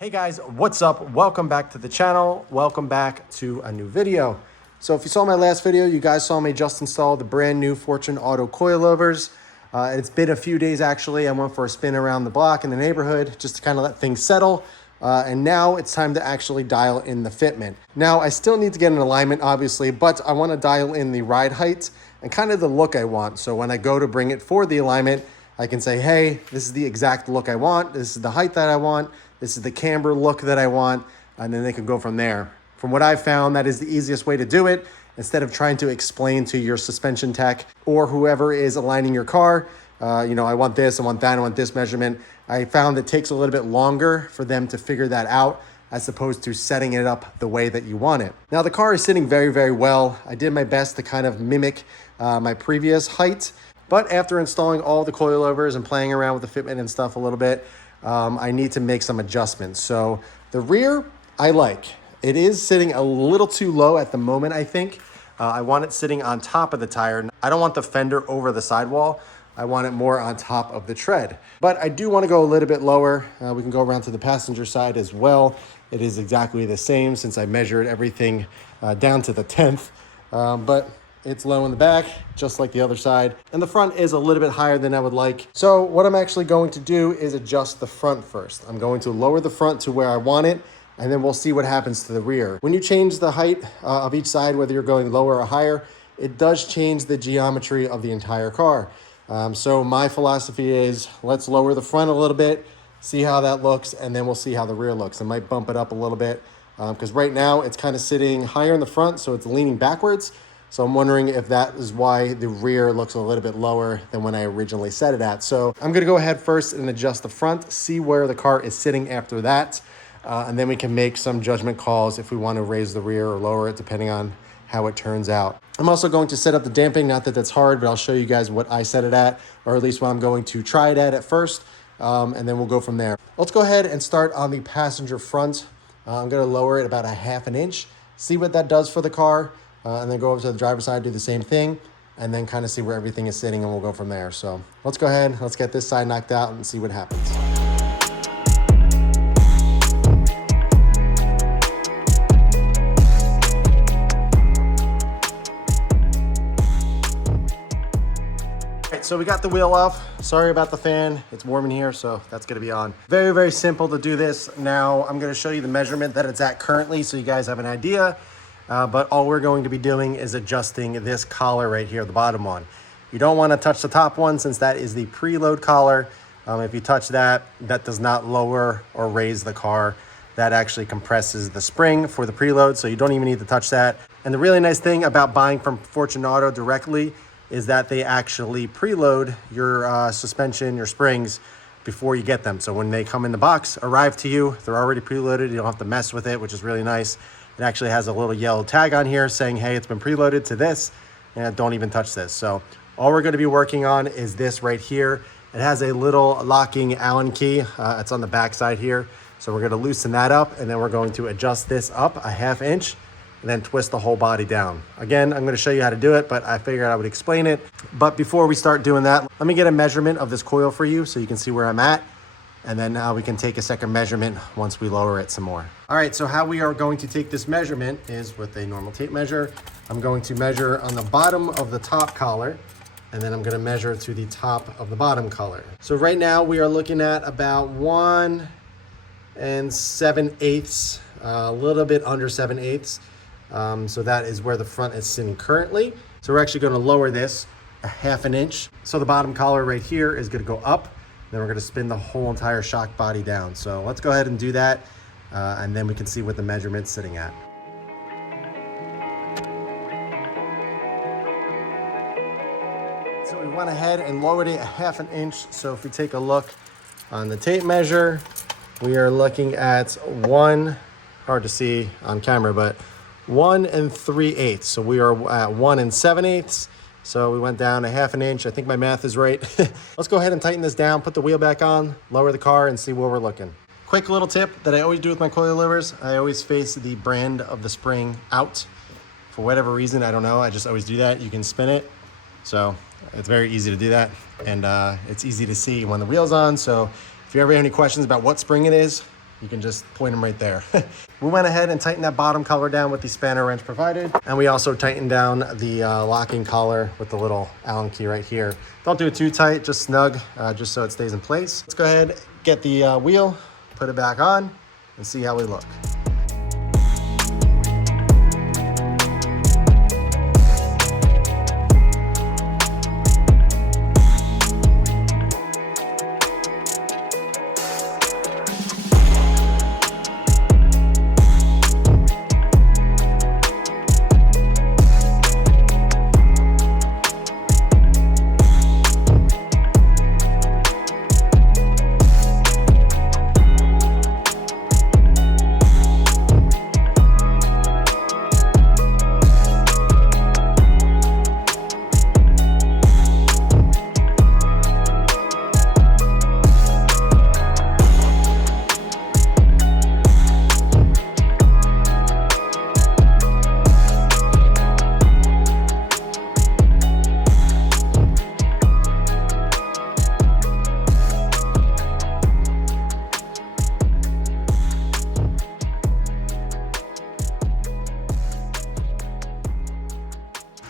Hey guys, what's up? Welcome back to the channel. Welcome back to a new video. So if you saw my last video, you guys saw me just install the brand new Fortune Auto coilovers. It's been a few days actually. I went for a spin around the block in the neighborhood just to kind of let things settle. And now it's time to actually dial in the fitment. Now I still need to get an alignment obviously, but I want to dial in the ride height and kind of the look I want. So when I go to bring it for the alignment, I can say, hey, this is the exact look I want. This is the height that I want. This is the camber look that I want, and then they can go from there. From what I've found, that is the easiest way to do it. Instead of trying to explain to your suspension tech or whoever is aligning your car, I want this, I want that, I want this measurement. I found it takes a little bit longer for them to figure that out as opposed to setting it up the way that you want it. Now the car is sitting very, very well. I did my best to kind of mimic my previous height, but after installing all the coilovers and playing around with the fitment and stuff a little bit, I need to make some adjustments. So the rear, I like. It is sitting a little too low at the moment, I think. I want it sitting on top of the tire. I don't want the fender over the sidewall. I want it more on top of the tread. But I do want to go a little bit lower. We can go around to the passenger side as well. It is exactly the same since I measured everything down to the 10th. But it's low in the back, just like the other side. And the front is a little bit higher than I would like. So what I'm actually going to do is adjust the front first. I'm going to lower the front to where I want it, and then we'll see what happens to the rear. When you change the height of each side, whether you're going lower or higher, it does change the geometry of the entire car. So my philosophy is let's lower the front a little bit, see how that looks, and then we'll see how the rear looks. I might bump it up a little bit because right now it's kind of sitting higher in the front, so it's leaning backwards. So I'm wondering if that is why the rear looks a little bit lower than when I originally set it at. So I'm gonna go ahead first and adjust the front, see where the car is sitting after that. And then we can make some judgment calls if we want to raise the rear or lower it, depending on how it turns out. I'm also going to set up the damping, not that that's hard, but I'll show you guys what I set it at, or at least what I'm going to try it at first. And then we'll go from there. Let's go ahead and start on the passenger front. I'm gonna lower it about a ½ an inch, see what that does for the car. And then go over to the driver's side, do the same thing, and then kind of see where everything is sitting, and we'll go from there. So let's go ahead, let's get this side knocked out and see what happens. All right, so we got the wheel off. Sorry about the fan, it's warm in here, so that's gonna be on. Very, very simple to do this. Now I'm gonna show you the measurement that it's at currently so you guys have an idea. But all we're going to be doing is adjusting this collar right here, the bottom one. You don't want to touch the top one since that is the preload collar. If you touch that, that does not lower or raise the car. That actually compresses the spring for the preload, so you don't even need to touch that. And the really nice thing about buying from Fortune Auto directly is that they actually preload your suspension, your springs, before you get them. So when they come in the box, arrive to you, they're already preloaded. You don't have to mess with it, which is really nice. It actually has a little yellow tag on here saying, hey, it's been preloaded to this, and don't even touch this. So all we're gonna be working on is this right here. It has a little locking Allen key. It's on the back side here. So we're gonna loosen that up, and then we're going to adjust this up a ½ inch, and then twist the whole body down. Again, I'm gonna show you how to do it, but I figured I would explain it. But before we start doing that, let me get a measurement of this coil for you so you can see where I'm at. And then we can take a second measurement once we lower it some more. All right, so how we are going to take this measurement is with a normal tape measure. I'm going to measure on the bottom of the top collar, and then I'm gonna measure to the top of the bottom collar. So right now we are looking at about 1 7/8, a little bit under 7/8. So that is where the front is sitting currently. So we're actually gonna lower this a ½ an inch. So the bottom collar right here is gonna go up. Then we're gonna spin the whole entire shock body down. So let's go ahead and do that, and then we can see what the measurement's sitting at. So we went ahead and lowered it a ½ an inch. So if we take a look on the tape measure, we are looking at hard to see on camera, but 1 3/8. So we are at 1 7/8. So we went down a ½ an inch. I think my math is right. Let's go ahead and tighten this down, put the wheel back on, lower the car, and see where we're looking. Quick little tip that I always do with my coilovers, I always face the brand of the spring out. For whatever reason, I don't know, I just always do that. You can spin it. So it's very easy to do that. And it's easy to see when the wheel's on. So if you ever have any questions about what spring it is, You can just point them right there. We went ahead and tightened that bottom collar down with the spanner wrench provided. And we also tightened down the locking collar with the little Allen key right here. Don't do it too tight, just snug, just so it stays in place. Let's go ahead, get the wheel, put it back on, and see how we look.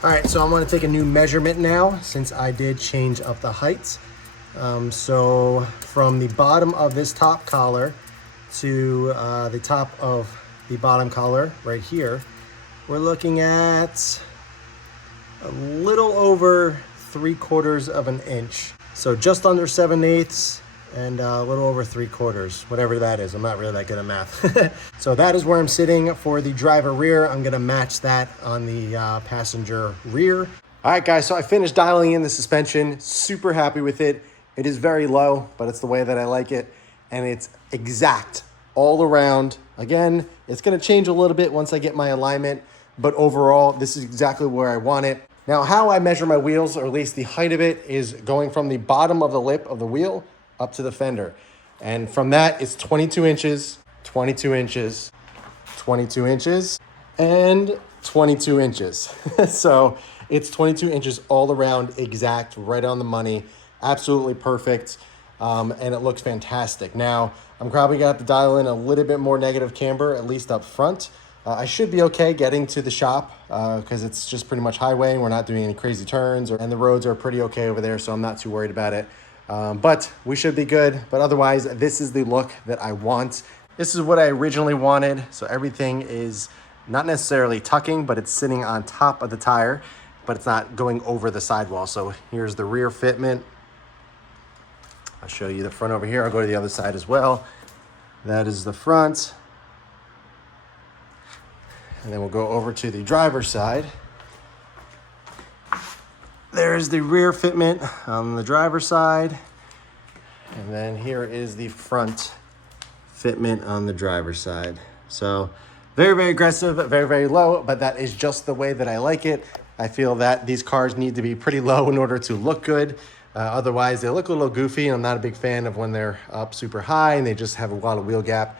All right, so I'm gonna take a new measurement now since I did change up the height. So from the bottom of this top collar to the top of the bottom collar right here, we're looking at a little over 3/4 of an inch. So just under 7/8 and a little over 3/4, whatever that is. I'm not really that good at math. So that is where I'm sitting for the driver rear. I'm gonna match that on the passenger rear. All right, guys, so I finished dialing in the suspension. Super happy with it. It is very low, but it's the way that I like it. And it's exact all around. Again, it's gonna change a little bit once I get my alignment, but overall, this is exactly where I want it. Now, how I measure my wheels, or at least the height of it, is going from the bottom of the lip of the wheel up to the fender. And from that, it's 22 inches, 22 inches, 22 inches, and 22 inches. So it's 22 inches all around, exact, right on the money, absolutely perfect. And it looks fantastic. Now, I'm probably gonna have to dial in a little bit more negative camber, at least up front. I should be okay getting to the shop because it's just pretty much highway and we're not doing any crazy turns, and the roads are pretty okay over there, so I'm not too worried about it. But we should be good. But otherwise, this is the look that I want. This is what I originally wanted. So everything is not necessarily tucking, but it's sitting on top of the tire, but it's not going over the sidewall. So here's the rear fitment. I'll show you the front over here. I'll go to the other side as well. That is the front. And then we'll go over to the driver's side. There's the rear fitment on the driver's side. And then here is the front fitment on the driver's side. So very, very aggressive, very, very low, but that is just the way that I like it. I feel that these cars need to be pretty low in order to look good. Otherwise, they look a little goofy, and I'm not a big fan of when they're up super high and they just have a lot of wheel gap.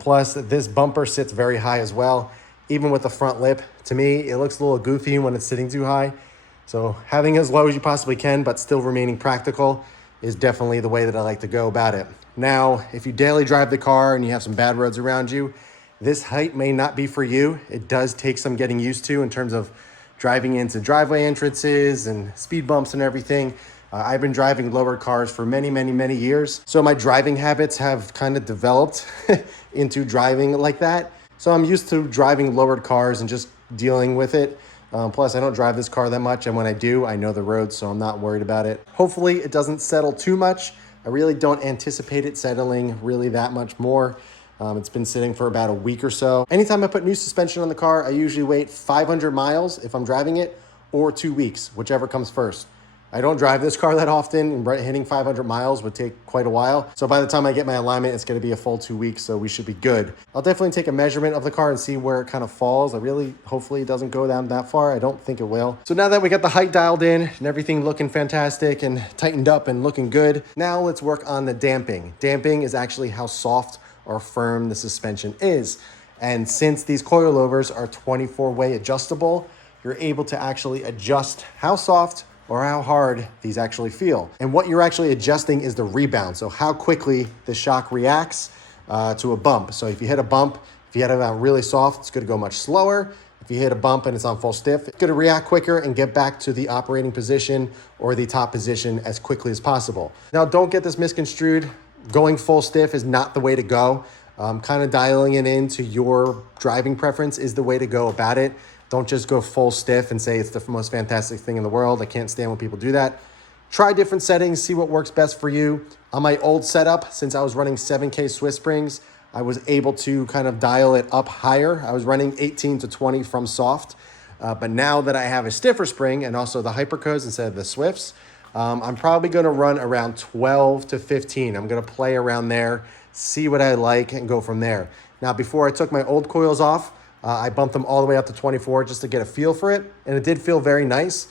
Plus, this bumper sits very high as well. Even with the front lip, to me, it looks a little goofy when it's sitting too high. So having as low as you possibly can, but still remaining practical, is definitely the way that I like to go about it. Now, if you daily drive the car and you have some bad roads around you, this height may not be for you. It does take some getting used to in terms of driving into driveway entrances and speed bumps and everything. I've been driving lowered cars for many, many, many years. So my driving habits have kind of developed into driving like that. So I'm used to driving lowered cars and just dealing with it. Plus, I don't drive this car that much, and when I do, I know the road, so I'm not worried about it. Hopefully, it doesn't settle too much. I really don't anticipate it settling really that much more. It's been sitting for about a week or so. Anytime I put new suspension on the car, I usually wait 500 miles if I'm driving it, or 2 weeks, whichever comes first. I don't drive this car that often, and hitting 500 miles would take quite a while. So by the time I get my alignment, it's gonna be a full 2 weeks, so we should be good. I'll definitely take a measurement of the car and see where it kind of falls. Hopefully it doesn't go down that far. I don't think it will. So now that we got the height dialed in and everything looking fantastic and tightened up and looking good, now let's work on the damping. Damping is actually how soft or firm the suspension is. And since these coilovers are 24-way adjustable, you're able to actually adjust how soft or how hard these actually feel. And what you're actually adjusting is the rebound. So how quickly the shock reacts to a bump. So if you hit a bump, if you hit it out really soft, it's going to go much slower. If you hit a bump and it's on full stiff, it's going to react quicker and get back to the operating position or the top position as quickly as possible. Now, don't get this misconstrued. Going full stiff is not the way to go. Kind of dialing it into your driving preference is the way to go about it. Don't just go full stiff and say it's the most fantastic thing in the world. I can't stand when people do that. Try different settings, see what works best for you. On my old setup, since I was running 7K Swiss springs, I was able to kind of dial it up higher. I was running 18 to 20 from soft. But now that I have a stiffer spring and also the Hypercos instead of the Swifts, I'm probably going to run around 12 to 15. I'm going to play around there, see what I like, and go from there. Now, before I took my old coils off, I bumped them all the way up to 24 just to get a feel for it, and it did feel very nice.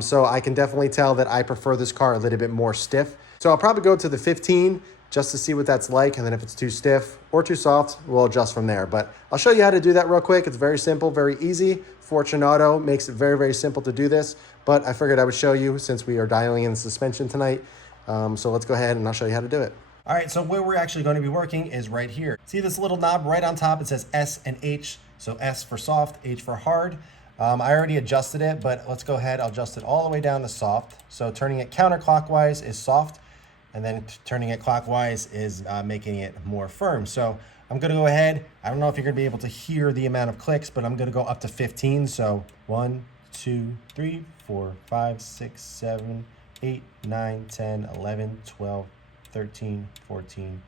So I can definitely tell that I prefer this car a little bit more stiff. So I'll probably go to the 15 just to see what that's like, and then if it's too stiff or too soft, we'll adjust from there. But I'll show you how to do that real quick. It's very simple, very easy. Fortune Auto makes it very, very simple to do this, but I figured I would show you since we are dialing in the suspension tonight. So let's go ahead and I'll show you how to do it. All right, so where we're actually going to be working is right here. See this little knob right on top? It says S and H. So S for soft, H for hard. I already adjusted it, but let's go ahead. I'll adjust it all the way down to soft. So turning it counterclockwise is soft, and then turning it clockwise is making it more firm. So I'm gonna go ahead. I don't know if you're gonna be able to hear the amount of clicks, but I'm gonna go up to 15. So 1, 2, 3, 4, 5, 6, 7, 8, 9, 10, 11, 12, 13, 14,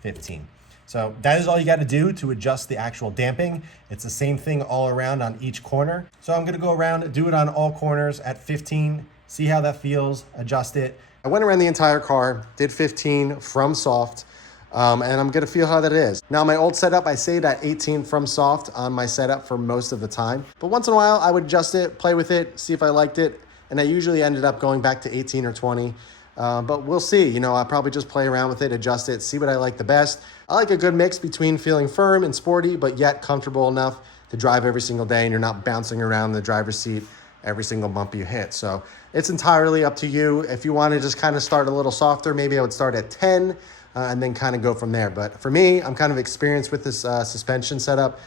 15. So that is all you got to do to adjust the actual damping. It's the same thing all around on each corner. So I'm going to go around, do it on all corners at 15, see how that feels, adjust it. I went around the entire car, did 15 from soft, and I'm going to feel how that is. Now, my old setup, I stayed at 18 from soft on my setup for most of the time. But once in a while, I would adjust it, play with it, see if I liked it. And I usually ended up going back to 18 or 20. But we'll see. You know, I'll probably just play around with it, adjust it, see what I like the best. I like a good mix between feeling firm and sporty, but yet comfortable enough to drive every single day and you're not bouncing around the driver's seat every single bump you hit. So it's entirely up to you. If you want to just kind of start a little softer, maybe I would start at 10 and then kind of go from there. But for me, I'm kind of experienced with this suspension setup,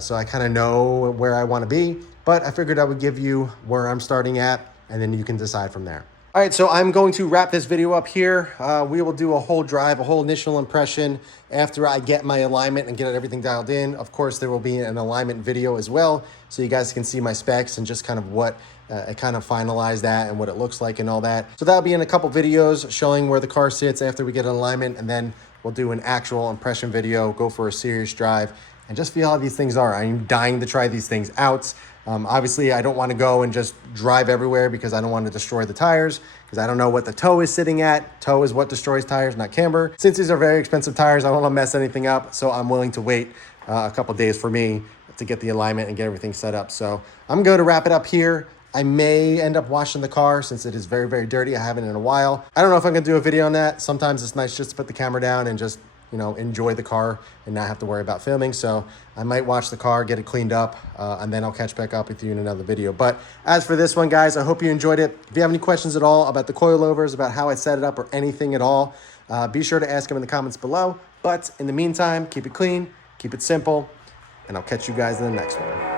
so I kind of know where I want to be. But I figured I would give you where I'm starting at, and then you can decide from there. All right, so I'm going to wrap this video up here. We will do a whole drive, a whole initial impression after I get my alignment and get everything dialed in. Of course, there will be an alignment video as well, so you guys can see my specs and just kind of what I kind of finalized that and what it looks like and all that. So that'll be in a couple videos showing where the car sits after we get an alignment, and then we'll do an actual impression video, go for a serious drive, and just feel how these things are. I'm dying to try these things out. Obviously, I don't want to go and just drive everywhere because I don't want to destroy the tires, because I don't know what the toe is sitting at. Toe is what destroys tires, not camber. Since these are very expensive tires, I don't want to mess anything up, so I'm willing to wait a couple days for me to get the alignment and get everything set up. So I'm going to wrap it up here. I may end up washing the car since it is very, very dirty. I haven't in a while. I don't know if I'm going to do a video on that. Sometimes it's nice just to put the camera down and just, you know, enjoy the car and not have to worry about filming. So I might wash the car, get it cleaned up, and then I'll catch back up with you in another video. But as for this one, guys, I hope you enjoyed it. If you have any questions at all about the coilovers, about how I set it up, or anything at all, be sure to ask them in the comments below. But in the meantime, keep it clean, keep it simple, and I'll catch you guys in the next one.